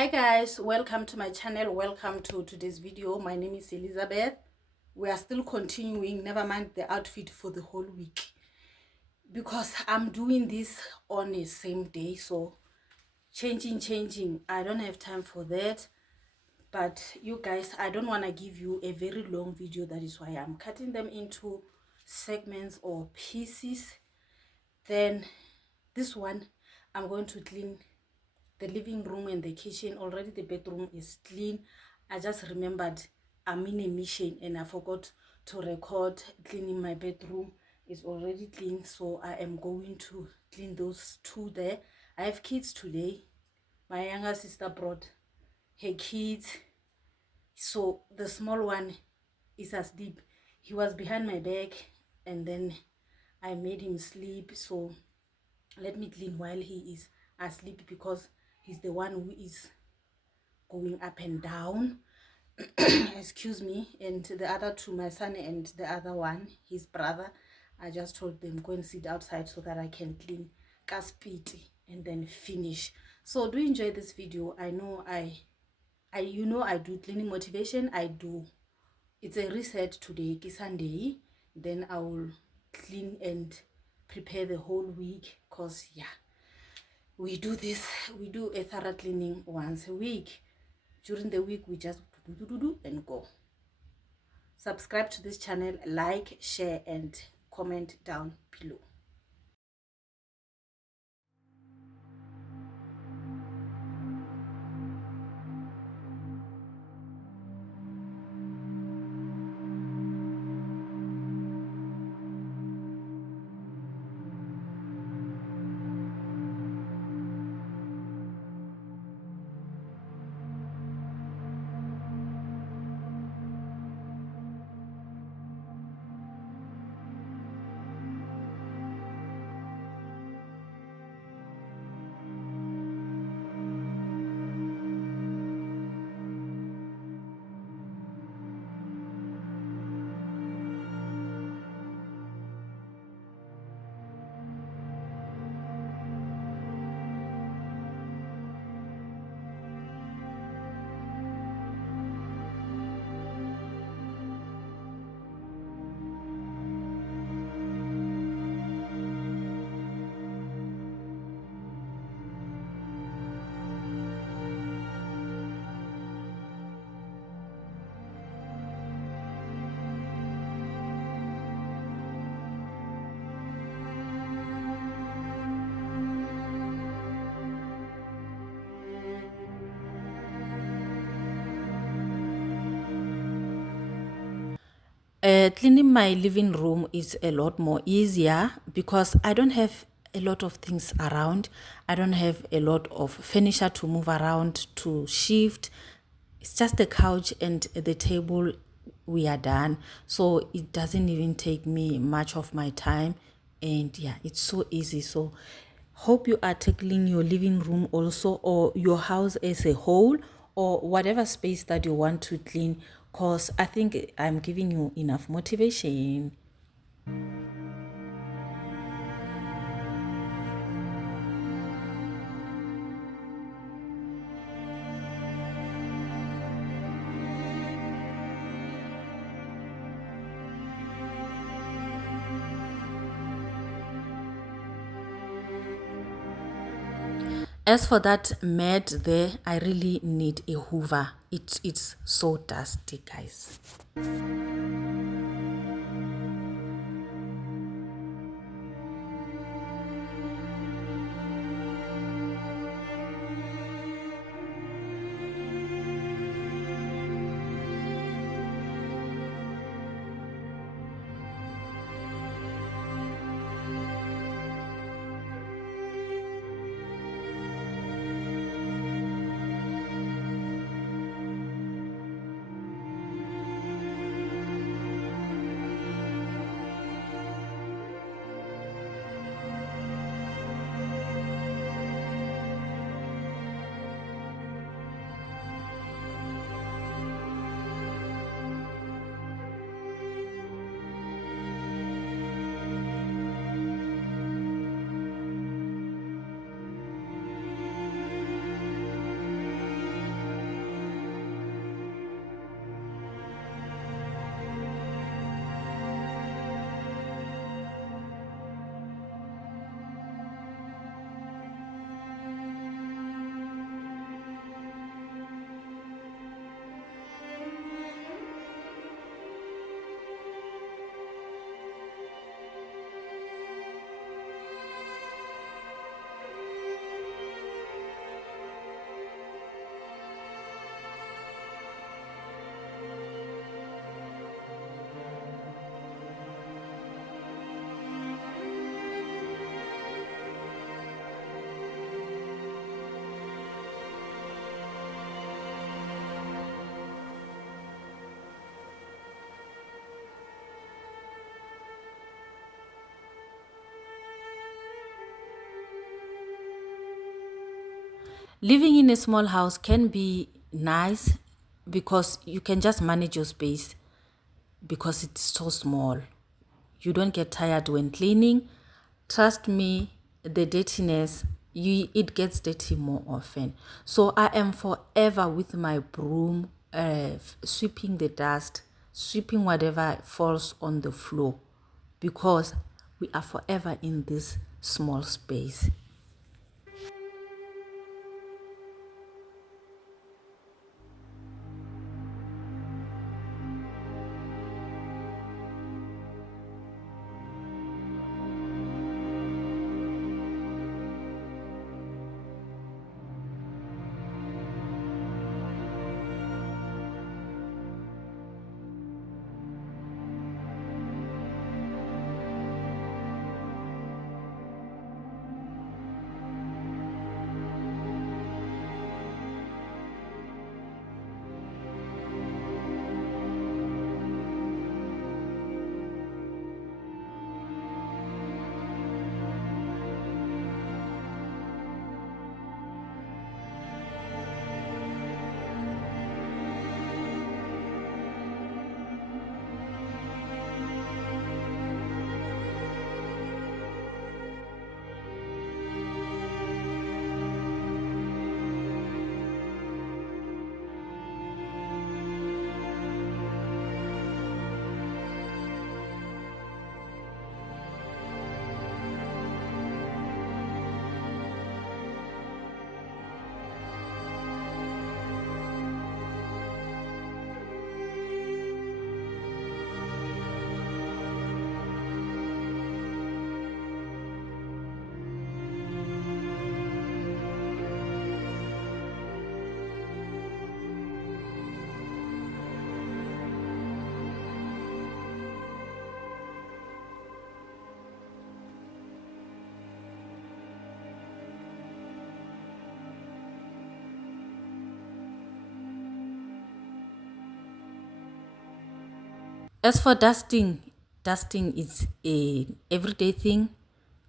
Hi guys, welcome to my channel. Welcome to today's video. My name is Elizabeth. We are still continuing, never mind the outfit for the whole week, because I'm doing this on the same day, so changing, I don't have time for that. But you guys, I don't want to give you a very long video. That is why I'm cutting them into segments or pieces. Then this one, I'm going to clean the living room and the kitchen. Already the bedroom is clean. I just remembered I'm in a mission and I forgot to record cleaning my bedroom. Is already clean, so I am going to clean those two there. I have kids today. My younger sister brought her kids, so the small one is asleep. He was behind my back and then I made him sleep, so let me clean while he is asleep, because he's the one who is going up and down. Excuse me. And the other two, my son and the other one, his brother, I just told them go and sit outside so that I can clean kaspiti and then finish. So do enjoy this video. I know I do cleaning motivation. I do. It's a reset today, Sunday. Then I will clean and prepare the whole week, because yeah, we do a thorough cleaning once a week. During the week we just do and go. Subscribe to this channel, like, share and comment down below. Cleaning my living room is a lot more easier because I don't have a lot of things around. I don't have a lot of furniture to move around, to shift. It's just the couch and the table. We are done. So it doesn't even take me much of my time. And yeah, it's so easy. So hope you are tackling your living room also, or your house as a whole, or whatever space that you want to clean, because I think I'm giving you enough motivation. As for that mat there, I really need a hoover. It's so dusty, guys. Living in a small house can be nice because you can just manage your space because it's so small. You don't get tired when cleaning. Trust me, the dirtiness, it gets dirty more often. So I am forever with my broom, sweeping the dust, sweeping whatever falls on the floor, because we are forever in this small space. As for dusting, dusting is a everyday thing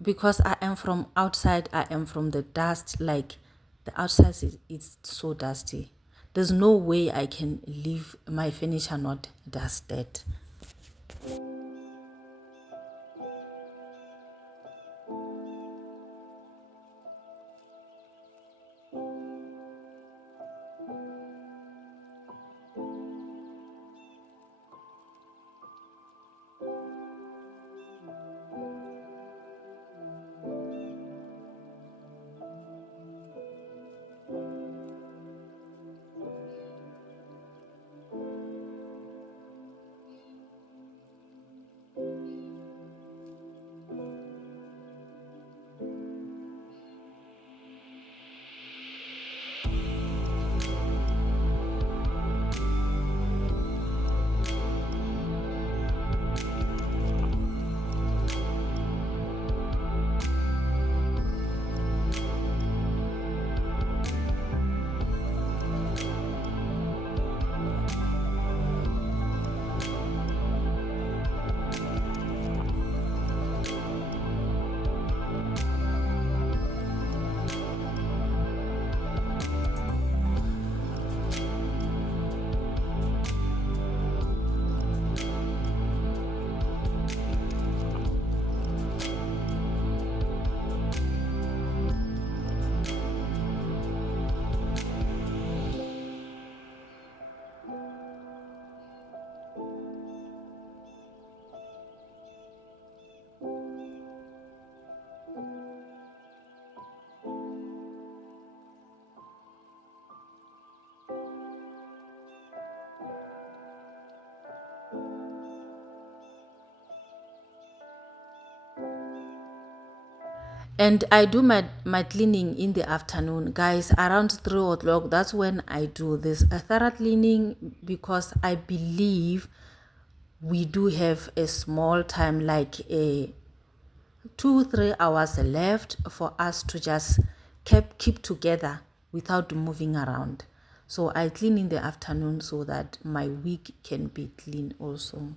because I am from outside. I am from the dust. Like the outside is so dusty. There's no way I can leave my furniture not dusted. And I do my cleaning in the afternoon, guys, around 3 o'clock. That's when I do this a thorough cleaning because I believe we do have a small time, like a 2-3 hours left for us to just keep together without moving around. So I clean in the afternoon so that my week can be clean also.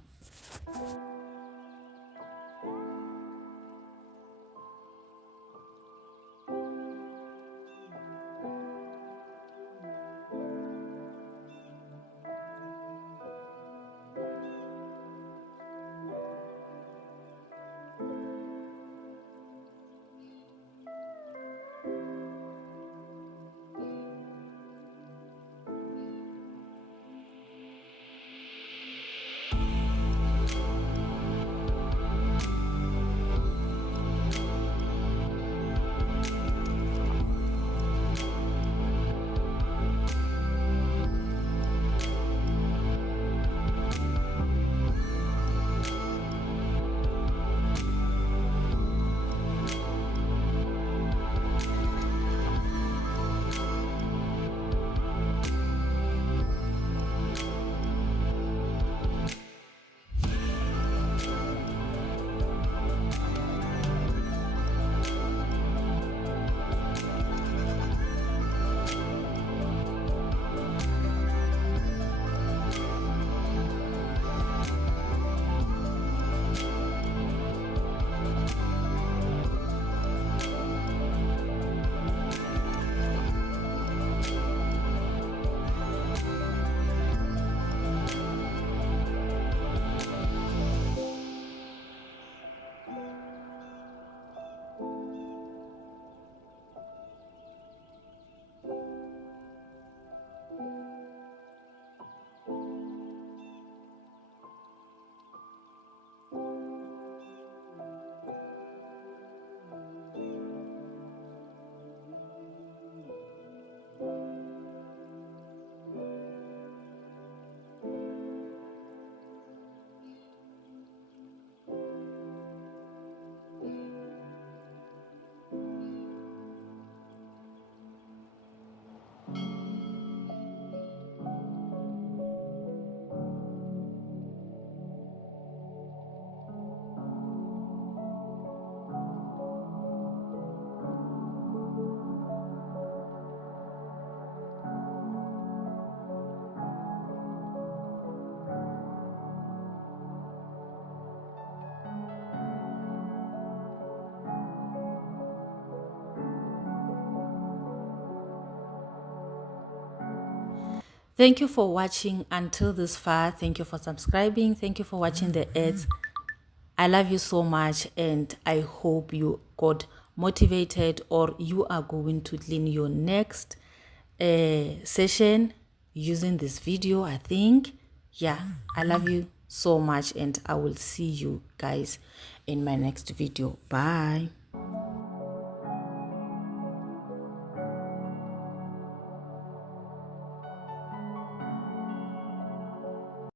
Thank you for watching until this far. Thank you for subscribing. Thank you for watching the ads. I love you so much, and I hope you got motivated, or you are going to clean your next session using this video, I think. Yeah, I love you so much, and I will see you guys in my next video. Bye.